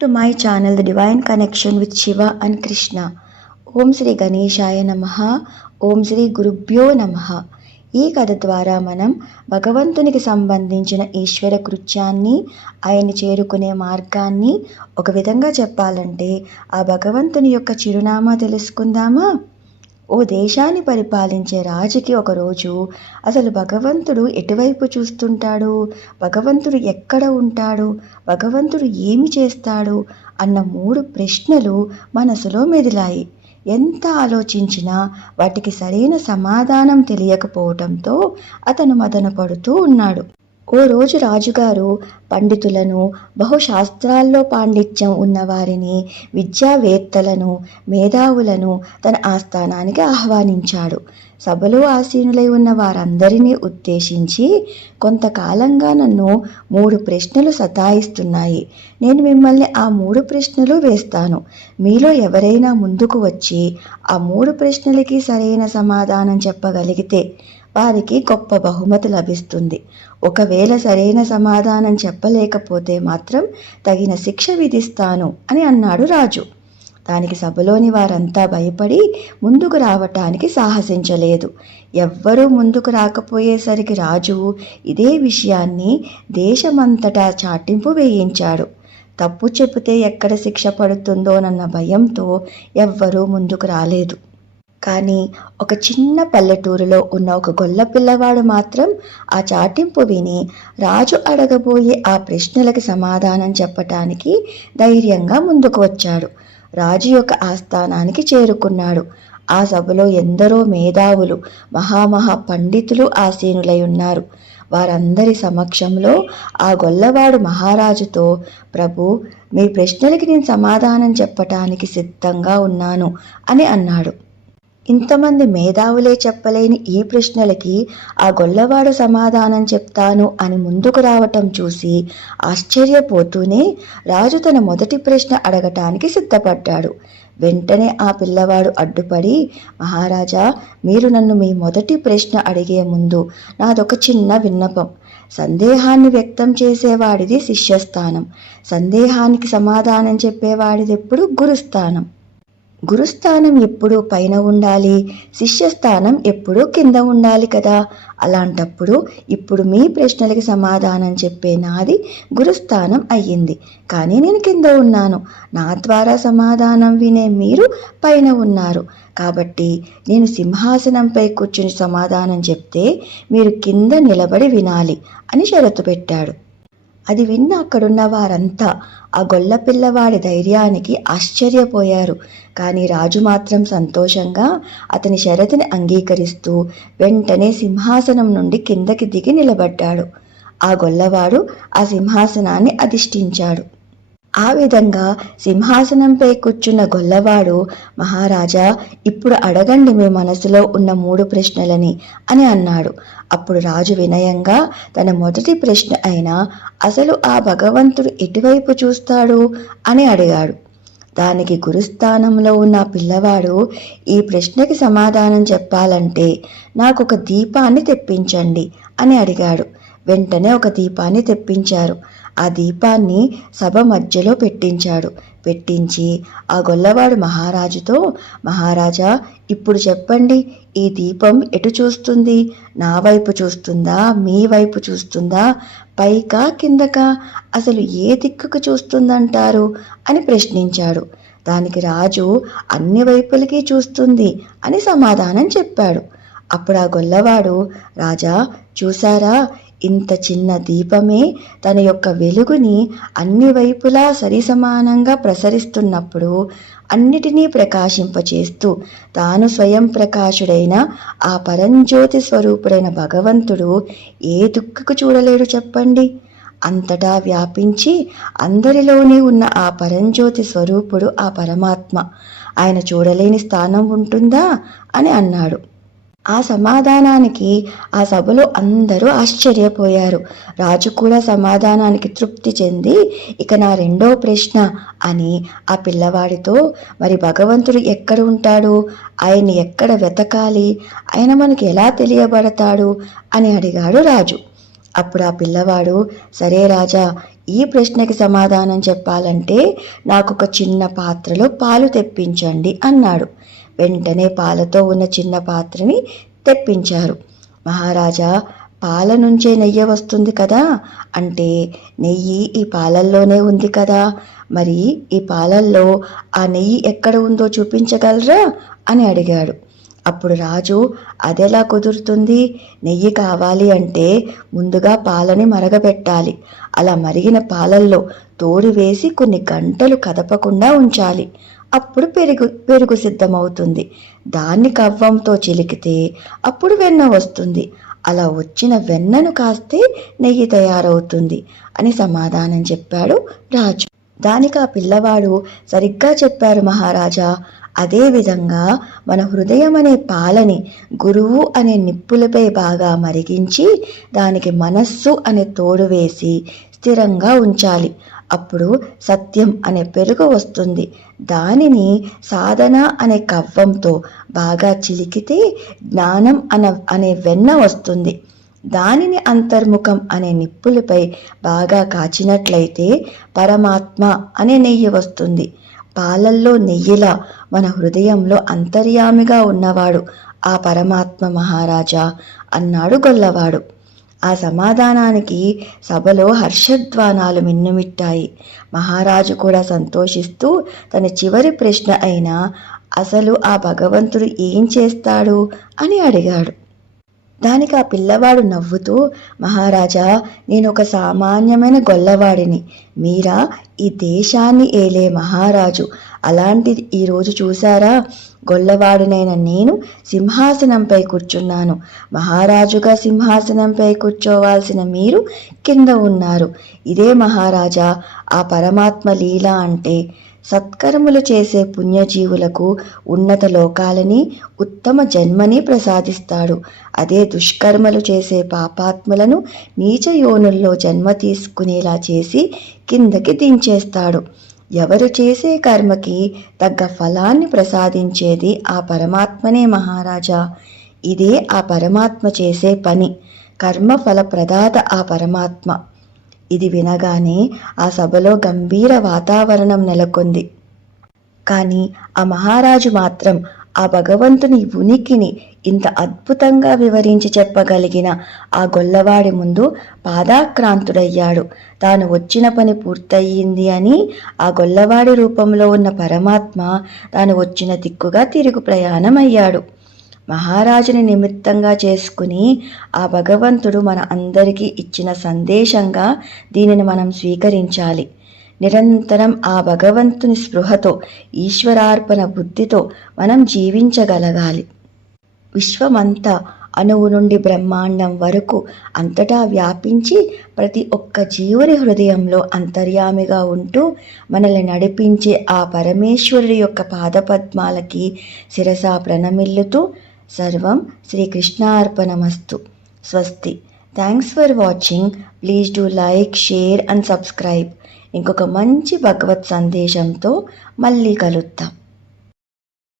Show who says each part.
Speaker 1: To my channel the divine connection with Shiva and Krishna ఓం శ్రీ గణేశాయ నమ ఓం శ్రీ గురుభ్యో నమ ఈ కథ ద్వారా మనం భగవంతునికి సంబంధించిన ఈశ్వర కృత్యాన్ని ఆయన చేరుకునే మార్గాన్ని ఒక విధంగా చెప్పాలంటే ఆ భగవంతుని యొక్క చిరునామా తెలుసుకుందామా? ఓ దేశాన్ని పరిపాలించే రాజుకి ఒకరోజు అసలు భగవంతుడు ఎటువైపు చూస్తుంటాడు? భగవంతుడు ఎక్కడ ఉంటాడు? భగవంతుడు ఏమి చేస్తాడు? అన్న మూడు ప్రశ్నలు మనసులో మెదిలాయి. ఎంత ఆలోచించినా వాటికి సరైన సమాధానం తెలియకపోవటంతో అతను మదన పడుతూ ఉన్నాడు. ఓ రోజు రాజుగారు పండితులను బహుశాస్త్రాల్లో పాండిత్యం ఉన్నవారిని విద్యావేత్తలను మేధావులను తన ఆస్థానానికి ఆహ్వానించాడు. సభలో ఆసీనులై ఉన్న వారందరినీ ఉద్దేశించి కొంతకాలంగా నన్ను మూడు ప్రశ్నలు సతాయిస్తున్నాయి. నేను మిమ్మల్ని ఆ మూడు ప్రశ్నలు వేస్తాను. మీలో ఎవరైనా ముందుకు వచ్చి ఆ మూడు ప్రశ్నలకి సరైన సమాధానం చెప్పగలిగితే వారికి గొప్ప బహుమతి లభిస్తుంది. ఒకవేళ సరైన సమాధానం చెప్పలేకపోతే మాత్రం తగిన శిక్ష విధిస్తాను అని అన్నాడు రాజు. దానికి సభలోని వారంతా భయపడి ముందుకు రావటానికి సాహసించలేదు. ఎవ్వరూ ముందుకు రాకపోయేసరికి రాజు ఇదే విషయాన్ని దేశమంతటా చాటింపు వేయించాడు. తప్పు చెబితే ఎక్కడ శిక్ష పడుతుందోనన్న భయంతో ఎవ్వరూ ముందుకు రాలేదు. కానీ ఒక చిన్న పల్లెటూరులో ఉన్న ఒక గొల్ల పిల్లవాడు మాత్రం ఆ చాటింపు విని రాజు అడగబోయే ఆ ప్రశ్నలకు సమాధానం చెప్పటానికి ధైర్యంగా ముందుకు వచ్చాడు. రాజు యొక్క ఆస్థానానికి చేరుకున్నాడు. ఆ సభలో ఎందరో మేధావులు మహామహా పండితులు ఆసీనులై ఉన్నారు. వారందరి సమక్షంలో ఆ గొల్లవాడు మహారాజుతో ప్రభు మీ ప్రశ్నలకి నేను సమాధానం చెప్పటానికి సిద్ధంగా ఉన్నాను అని అన్నాడు. ఇంతమంది మేధావులే చెప్పలేని ఈ ప్రశ్నలకి ఆ గొల్లవాడు సమాధానం చెప్తాను అని ముందుకు రావటం చూసి ఆశ్చర్యపోతూనే రాజు తన మొదటి ప్రశ్న అడగటానికి సిద్ధపడ్డాడు. వెంటనే ఆ పిల్లవాడు అడ్డుపడి మహారాజా మీరు నన్ను మీ మొదటి ప్రశ్న అడిగే ముందు నాదొక చిన్న విన్నపం. సందేహాన్ని వ్యక్తం చేసేవాడిది శిష్యస్థానం. సందేహానికి సమాధానం చెప్పేవాడిది ఎప్పుడు గురుస్థానం. గురుస్థానం ఎప్పుడూ పైన ఉండాలి శిష్యస్థానం ఎప్పుడూ కింద ఉండాలి కదా. అలాంటప్పుడు ఇప్పుడు మీ ప్రశ్నలకి సమాధానం చెప్పే నాది గురుస్థానం అయ్యింది. కానీ నేను కింద ఉన్నాను. నా ద్వారా సమాధానం వినే మీరు పైన ఉన్నారు. కాబట్టి నేను సింహాసనంపై కూర్చుని సమాధానం చెప్తే మీరు కింద నిలబడి వినాలి అని షరతు పెట్టాడు. అది విన్న అక్కడున్న వారంతా ఆ గొల్ల పిల్లవాడి ధైర్యానికి ఆశ్చర్యపోయారు. కానీ రాజు మాత్రం సంతోషంగా అతని షరతుని అంగీకరిస్తూ వెంటనే సింహాసనం నుండి కిందకి దిగి నిలబడ్డాడు. ఆ గొల్లవాడు ఆ సింహాసనాన్ని అధిష్ఠించాడు. ఆ విధంగా సింహాసనంపై కూర్చున్న గొల్లవాడు మహారాజా ఇప్పుడు అడగండి మీ మనసులో ఉన్న మూడు ప్రశ్నలని అని అన్నాడు. అప్పుడు రాజు వినయంగా తన మొదటి ప్రశ్న అయిన అసలు ఆ భగవంతుడు ఎటువైపు చూస్తాడు? అని అడిగాడు. దానికి గురుస్థానంలో ఉన్న పిల్లవాడు ఈ ప్రశ్నకి సమాధానం చెప్పాలంటే నాకు ఒక దీపాన్ని తెప్పించండి అని అడిగాడు. వెంటనే ఒక దీపాన్ని తెప్పించారు. ఆ దీపాన్ని సభ మధ్యలో పెట్టించాడు. పెట్టించి ఆ గొల్లవాడు మహారాజుతో మహారాజా ఇప్పుడు చెప్పండి ఈ దీపం ఎటు చూస్తుంది? నా వైపు చూస్తుందా? మీ వైపు చూస్తుందా? పైకా కిందకా? అసలు ఏ దిక్కుకు చూస్తుందంటారు? అని ప్రశ్నించాడు. దానికి రాజు అన్ని వైపులకి చూస్తుంది అని సమాధానం చెప్పాడు. అప్పుడు ఆ గొల్లవాడు రాజా చూసారా ఇంత చిన్న దీపమే తన యొక్క వెలుగుని అన్ని వైపులా సరిసమానంగా ప్రసరిస్తున్నప్పుడు అన్నిటినీ ప్రకాశింపచేస్తూ తాను స్వయం ప్రకాశుడైన ఆ పరంజ్యోతి స్వరూపుడైన భగవంతుడు ఏ దుఃఖకు చూడలేడు చెప్పండి. అంతటా వ్యాపించి అందరిలోనే ఉన్న ఆ పరంజ్యోతి స్వరూపుడు ఆ పరమాత్మ. ఆయన చూడలేని స్థానం ఉంటుందా? అని అన్నాడు. ఆ సమాధానానికి ఆ సభలో అందరూ ఆశ్చర్యపోయారు. రాజు కూడా సమాధానానికి తృప్తి చెంది ఇక నా రెండో ప్రశ్న అని ఆ పిల్లవాడితో మరి భగవంతుడు ఎక్కడ ఉంటాడు? ఆయన్ని ఎక్కడ వెతకాలి? ఆయన మనకు ఎలా తెలియబడతాడు? అని అడిగాడు రాజు. అప్పుడు ఆ పిల్లవాడు సరే రాజా ఈ ప్రశ్నకి సమాధానం చెప్పాలంటే నాకు ఒక చిన్న పాత్రలో పాలు తెప్పించండి అన్నాడు. వెంటనే పాలతో ఉన్న చిన్న పాత్రని తెప్పించారు. మహారాజా పాల నుంచే నెయ్యి వస్తుంది కదా? అంటే నెయ్యి ఈ పాలల్లోనే ఉంది కదా? మరి ఈ పాలల్లో ఆ నెయ్యి ఎక్కడ ఉందో చూపించగలరా? అని అడిగాడు. అప్పుడు రాజు అదెలా కుదురుతుంది? నెయ్యి కావాలి అంటే ముందుగా పాలని మరగబెట్టాలి. అలా మరిగిన పాలల్లో తోడు వేసి కొన్ని గంటలు కదపకుండా ఉంచాలి. అప్పుడు పెరుగు పెరుగు సిద్ధమవుతుంది. దాన్ని కవ్వంతో చిలికితే అప్పుడు వెన్న వస్తుంది. అలా వచ్చిన వెన్నను కాస్తే నెయ్యి తయారవుతుంది అని సమాధానం చెప్పాడు రాజు. దానికి ఆ పిల్లవాడు సరిగ్గా చెప్పారు మహారాజా. అదేవిధంగా మన హృదయం అనే పాలని గురువు అనే నిప్పులపై బాగా మరిగించి దానికి మనస్సు అనే తోడు వేసి స్థిరంగా ఉంచాలి. అప్పుడు సత్యం అనే పెరుగు వస్తుంది. దానిని సాధన అనే కవ్వంతో బాగా చిలికితే జ్ఞానం అన అనే వెన్న వస్తుంది. దానిని అంతర్ముఖం అనే నిప్పులపై బాగా కాచినట్లయితే పరమాత్మ అనే నెయ్యి వస్తుంది. పాలల్లో నెయ్యిలా మన హృదయంలో అంతర్యామిగా ఉన్నవాడు ఆ పరమాత్మ మహారాజా అన్నాడు గొల్లవాడు. ఆ సమాధానానికి సభలో హర్షధ్వానాలు మిన్నుమిట్టాయి. మహారాజు కూడా సంతోషిస్తూ తన చివరి ప్రశ్న అయిన అసలు ఆ భగవంతుడు ఏం చేస్తాడు? అని అడిగాడు. దానికి ఆ పిల్లవాడు నవ్వుతూ మహారాజా నేను ఒక సామాన్యమైన గొల్లవాడిని. మీరా ఈ దేశాన్ని ఏలే మహారాజు. అలాంటిది ఈరోజు చూసారా గొల్లవాడినైన నేను సింహాసనంపై కూర్చున్నాను. మహారాజుగా సింహాసనంపై కూర్చోవాల్సిన మీరు కింద ఉన్నారు. ఇదే మహారాజా ఆ పరమాత్మ లీల అంటే సత్కర్మలు చేసే పుణ్యజీవులకు ఉన్నత లోకాలని ఉత్తమ జన్మని ప్రసాదిస్తాడు. అదే దుష్కర్మలు చేసే పాపాత్ములను నీచ యోనుల్లో జన్మ తీసుకునేలా చేసి కిందకి దించేస్తాడు. ఎవరు చేసే కర్మకి తగ్గ ఫలాన్ని ప్రసాదించేది ఆ పరమాత్మనే మహారాజా. ఇదే ఆ పరమాత్మ చేసే పని. కర్మఫల ప్రదాత ఆ పరమాత్మ. ఇది వినగానే ఆ సభలో గంభీర వాతావరణం నెలకొంది. కానీ ఆ మహారాజు మాత్రం ఆ భగవంతుని ఉనికిని ఇంత అద్భుతంగా వివరించి చెప్పగలిగిన ఆ గొల్లవాడి ముందు పాదాక్రాంతుడయ్యాడు. తాను వచ్చిన పని పూర్తయింది అని ఆ గొల్లవాడి రూపంలో ఉన్న పరమాత్మ తాను వచ్చిన దిక్కుగా తిరుగు ప్రయాణమయ్యాడు. మహారాజుని నిమిత్తంగా చేసుకుని ఆ భగవంతుడు మన అందరికీ ఇచ్చిన సందేశంగా దీనిని మనం స్వీకరించాలి. నిరంతరం ఆ భగవంతుని స్పృహతో ఈశ్వరార్పణ బుద్ధితో మనం జీవించగలగాలి. విశ్వమంతా అణువు నుండి బ్రహ్మాండం వరకు అంతటా వ్యాపించి ప్రతి ఒక్క జీవుని హృదయంలో అంతర్యామిగా ఉంటూ మనల్ని నడిపించే ఆ పరమేశ్వరుడి యొక్క పాదపద్మాలకి శిరసా ప్రణమిల్లుతూ సర్వం శ్రీకృష్ణార్పణమస్తు. స్వస్తి. Thanks for watching please do like share and subscribe ఇంకొక మంచి భగవత్ సందేశంతో మళ్ళీ కలుద్దాం.